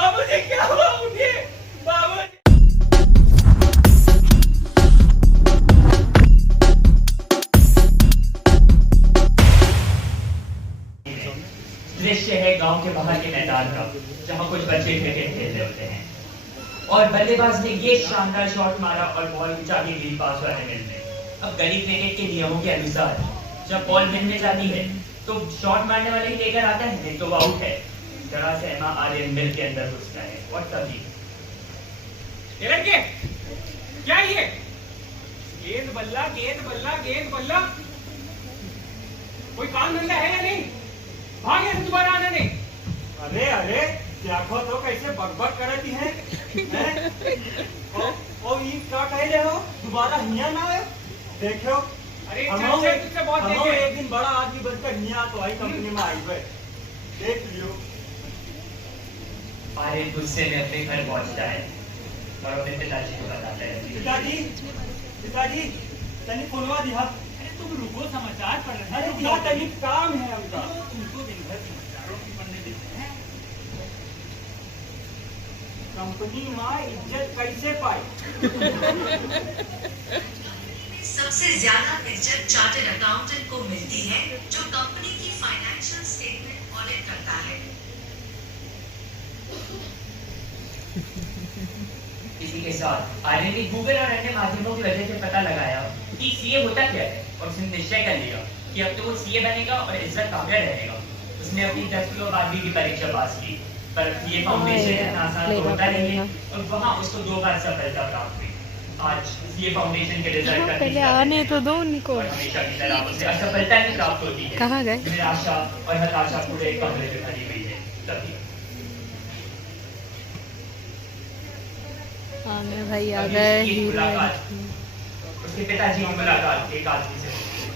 बाबूजी क्या हुआ, उठिए बाबूजी। दृश्य है गांव के बाहर के मैदान का, जहां कुछ बच्चे क्रिकेट खेल रहे होते हैं और बल्लेबाज ने ये शानदार शॉट मारा और बॉल जाके गिरी पास वाले मिल में। अब गली क्रिकेट के नियमों के अनुसार जब बॉल मिल में जाती है तो शॉट मारने वाले ही लेकर आता है, नहीं तो वो आउट है। जरा से एमा आर्यन मिल के अंदर घुसता है और तभी क्या ये गेंद बल्ला गेंद बल्ला गेंद बल्ला, कोई काम धंधा है या नहीं? भाग यहाँ से, दोबारा आना नहीं। अरे अरे देखो तो कैसे बकबक करती है, और ये क्या कह रहे हो, दोबारा हिया ना आए। देखो हम एक दिन बड़ा आदमी बनकर हिया तो आई कंपनी में आई हुए, देख लियो। अरे गुस्से में अपने घर पहुंचता है और अपने पिताजी को बताता है। पिताजी तनी फोनवा दिया। अरे तुम रुको, समाचार पढ़ रहे हैं। अरे तनी काम है हमका। तुमको दिन भर समाचारों की पढ़ने देते हैं। कंपनी में इज्जत कैसे पाई? सबसे ज्यादा इज्जत चार्टर्ड अकाउंटेंट को मिलती है, जो कंपनी की फाइनेंशियल स्टेटमेंट ऑडिट करता है। इसी के साथ आर्यन ने गूगल और अन्य माध्यमों की वजह से पता लगाया कि सीए होता क्या है और उसने निश्चय कर लिया कि अब तो वो सीए बनेगा और इज्जत काबिल रहेगा। उसने अपनी 10वीं और 12वीं की परीक्षा पास की, पर ये फाउंडेशन आसान तो होता नहीं है और वहाँ उसको 2 बार सफलता प्राप्त हुई। आज ये फाउंडेशन के रिजल्ट का पहले आने तो दो उनको। हमेशा की तरह उसे असफलता नहीं प्राप्त होती है। कहाँ गए? निराशा और हताशा पूरे कमरे में भरी हुई है। तभी आने भाई आ गए हीरो। उसके पिताजी की मुलाकात एक आदमी से होती है।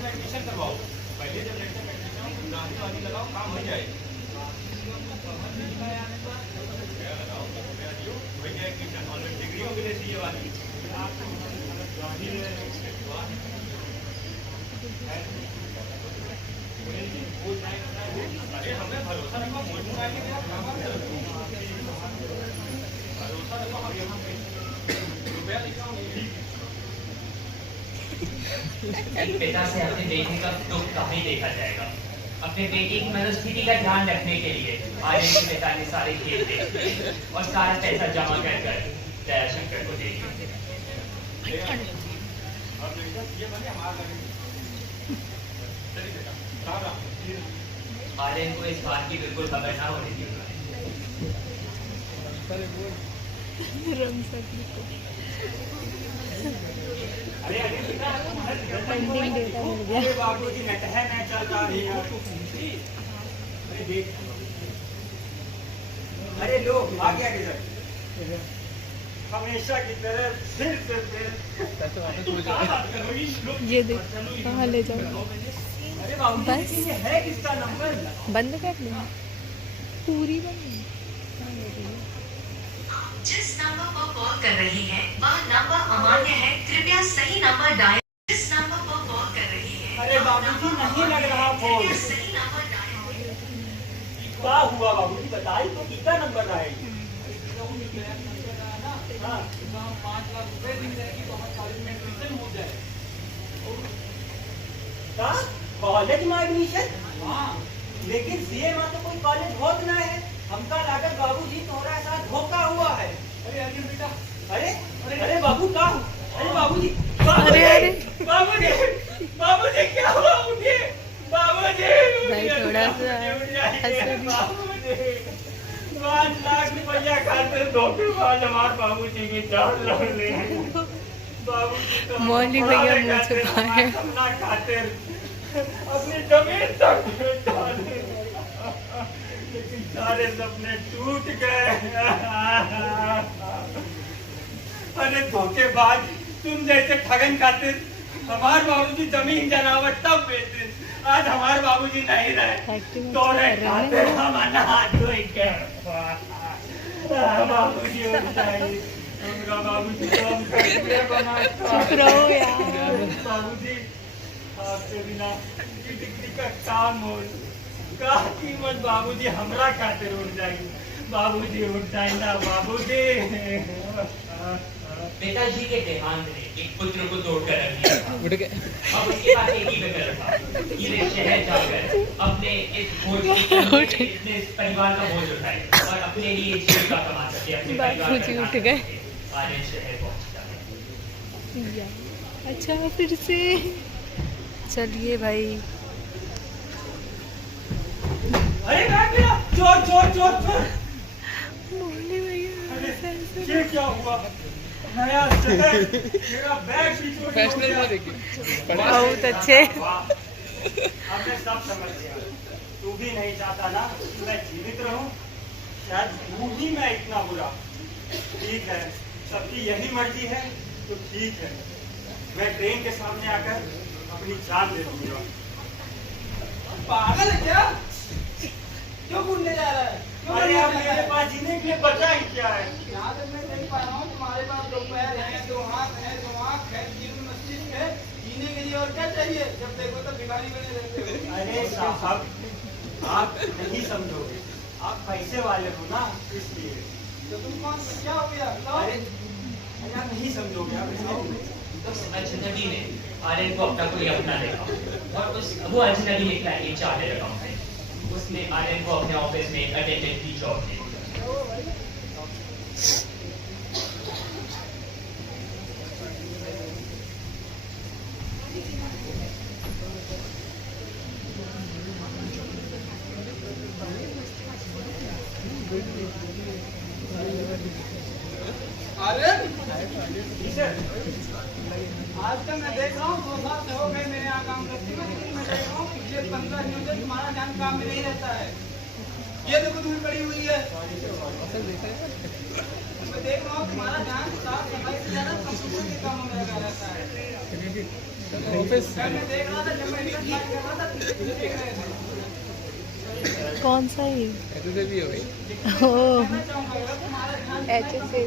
एडमिशन करवाओ पहले, जब लगाओ काम हो जाए। डिग्रियों के लिए सीए वाली अरे हमें भरोसा रखो, भरोसा रखो, हम यहाँ पे रुपया लिखा। पिता से अपने बेटे का दुख कहीं देखा जाएगा। अपने बेटे की मनोस्थिति का ध्यान रखने के लिए आर्यन के पिता ने सारे खेल देख लिए और सारा पैसा जमा कर दयाशंकर को दे दिया। आर्यन को इस बात की बिल्कुल खबर ना होने दी। अरे बाबूजी नट है, मैं चल रहा है। अरे देख, अरे लो आ गया किधर, हमेशा की तरह सिर पे ये देख कहाँ ले जाओ। अरे बाबूजी ये है किसका नंबर? बंद कर लो, पूरी बंद। जिस नंबर पर कॉल कर रही है वह नंबर अमान्य है, कृपया सही नंबर डायल। जिस नंबर पर कॉल कर रही है, अरे बाबूजी नहीं लग रहा फोन। कृपया सही नंबर डायल। क्या हुआ बाबूजी, बताइए तो कितना नंबर आएगी? हाँ 5 लाख रुपए मिल जाएगी तो हमारे कॉलेज में एडमिशन हो जाए। कॉलेज में एडमिशन? हाँ, लेकिन सीए में तो कोई कॉलेज होत ना है। हमका लागत बाबूजी थोड़ा सा धोखा हुआ है। अरे अरे बेटा, अरे अरे बाबू का, अरे बाबूजी, अरे बाबूजी, बाबूजी क्या हुआ, उठिए बाबूजी। भाई थोड़ा सा 5 लाख रुपया खातिर धोखेबाज हमारे बाबूजी की जान लग रहे हैं। बाबूजी मौली भैया मुँह छुपाए खातिर अपनी जमीन तक लेकिन सारे सपने टूट गए। अरे धोखेबाज, तुम जैसे ठगन खातिर हमारे बाबूजी जमीन जनावर सब बेचते, आज हमारे बाबूजी नहीं रहे तो खाते हम अनाज धोई के। बाबूजी उठ जाइए, उनका बाबूजी तो हम खटके बनाता। चुप रहो यार। बाबूजी आपके बिना डिग्री का काम हो का कीमत बाबूजी हमरा खातिर उठ जाएगी। बाबूजी उठ जाए ना बाबूजी। पिताजी के देहांत ने एक पुत्र को तोड़कर रख दिया। अब उसके पास एक ही विकल्प था, ये शहर जाकर अपने इस इस परिवार का बोझ उठाए और अपने लिए जीविका कमा सके, अपने परिवार का उठ गए। आर्यन शहर पहुंचता है। अच्छा फिर से चलिए भाई। अरे क्या चोर चोर चोर चोर। बोले भैया ये क्या हुआ? नया शहर, मेरा बैग भी चोरी हो गया। बहुत अच्छे। हमने सब समझ लिया, तू भी नहीं चाहता ना कि मैं जीवित रहूं, शायद तू ही मैं इतना बुरा। ठीक है, सबकी यही मर्जी है तो ठीक है, मैं ट्रेन के सामने आकर अपनी जान दे दूंगा। पागल है क्या? क्यों घूमने जा रहा है? अरे अब मेरे पास जीने के लिए बचा ही क्या है? यहाँ तक मैं देख पा रहा हूँ तुम्हारे पास दो पैर हैं, दो हाथ हैं, दो आँख है, जीवन मस्तिष्क है, जीने के लिए और क्या चाहिए? जब देखो तो भिखारी बने रहते हो। अरे साहब, आप नहीं समझोगे, आप पैसे वाले हो ना, इसलिए। तो तुम कौन, क्या हो गया? अरे आप नहीं समझोगे, आप इसलिए। उस अजनबी ने आर्यन को अपना कोई अपना देखा और वो अजनबी निकला एक चार्टर्ड अकाउंटेंट। उसने आर्यन को अपने ऑफिस में अटेंडेंट की जॉब दी। अरे आजकल मैं देख रहा हूँ 2 साल से हो गए मेरे यहाँ काम करते हुए, लेकिन मैं देख रहा हूँ पिछले 15 दिनों से तुम्हारा ध्यान काम में नहीं रहता है। ये देखो धूल पड़ी हुई है। मैं देख रहा हूँ तुम्हारा ध्यान साफ सफाई से ज्यादा कंप्यूटर के कामों में लगा रहता है। मैं देख रहा था जब मैं इंटरनेट बात कर रहा था पीछे देख रहे थे। कौन सा ही? कहना चाहूँगा अगर तुम्हारा ध्यान HSA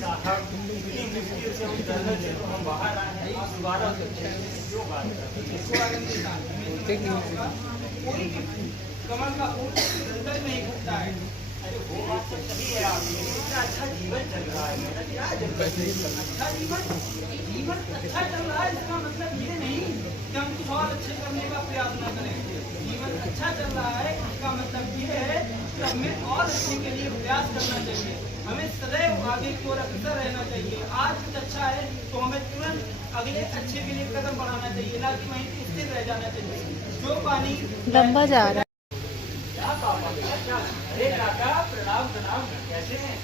साहब, इतनी मुश्किल से उस जंगल से तो हम बाहर आए हैं, आप दोबारा क्यों बात कर रहे हैं? कोई कमल का फूल जंगल में ही उगता है। अरे वो बात तो सही है आपकी, इतना अच्छा जीवन चल रहा है मेरा, क्या जरूरत है? अच्छा जीवन अच्छा चल रहा है, इसका मतलब ये नहीं कि हम कुछ और अच्छे करने का प्रयास न करें। जीवन अच्छा चल रहा है इसका मतलब ये है कि हमें और अच्छे के लिए प्रयास करना चाहिए, हमें सदैव आगे की ओर अग्रसर रहना चाहिए। आज कुछ अच्छा है तो हमें तुरंत अगले अच्छे के लिए कदम बढ़ाना चाहिए, ना कि वहीं स्थिर रह जाना चाहिए। जो पानी लंबा जा रहा है। क्या पापा, क्या? अरे काका, प्रणाम प्रणाम, कैसे हैं?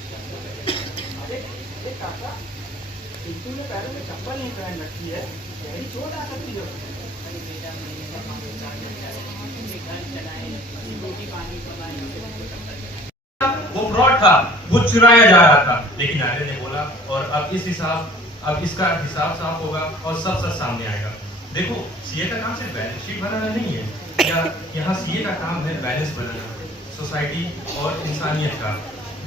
अरे काका, पिंटू ने पैरों में चप्पल नहीं पहन रखी है, गहरी चोट आ सकती है। वो फ्रॉड था, वो चुराया जा रहा था, लेकिन आर्यन ने बोला और अब इसका हिसाब साफ होगा और सब सच सामने आएगा। देखो, सीए का काम सिर्फ बैलेंस शीट बनाना नहीं है, या यहाँ सीए का काम है बैलेंस बनाना, सोसाइटी और इंसानियत का।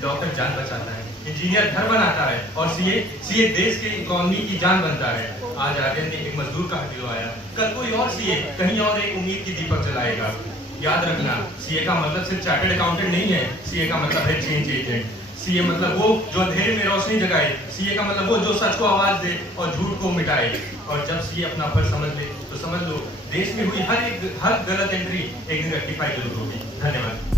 डॉक्टर जान बचाता है, इंजीनियर घर बनाता है और सीए देश के इकोनॉमी की जान बनता है। आज आर्यन ने एक मजदूर का हक दिलवाया, कल कोई और सीए कहीं और एक उम्मीद की दीपक जलाएगा। याद रखना, सीए का मतलब सिर्फ चार्टर्ड अकाउंटेंट नहीं है, सीए का मतलब है चेंज एजेंट। सीए मतलब वो जो अंधेरे में रोशनी जगाए, सीए का मतलब वो जो सच को आवाज दे और झूठ को मिटाए। और जब सीए अपना फर्ज समझ ले तो समझ लो, देश में हुई हर गलत एंट्री एक दिन रेक्टिफाई जरूर होगी। धन्यवाद।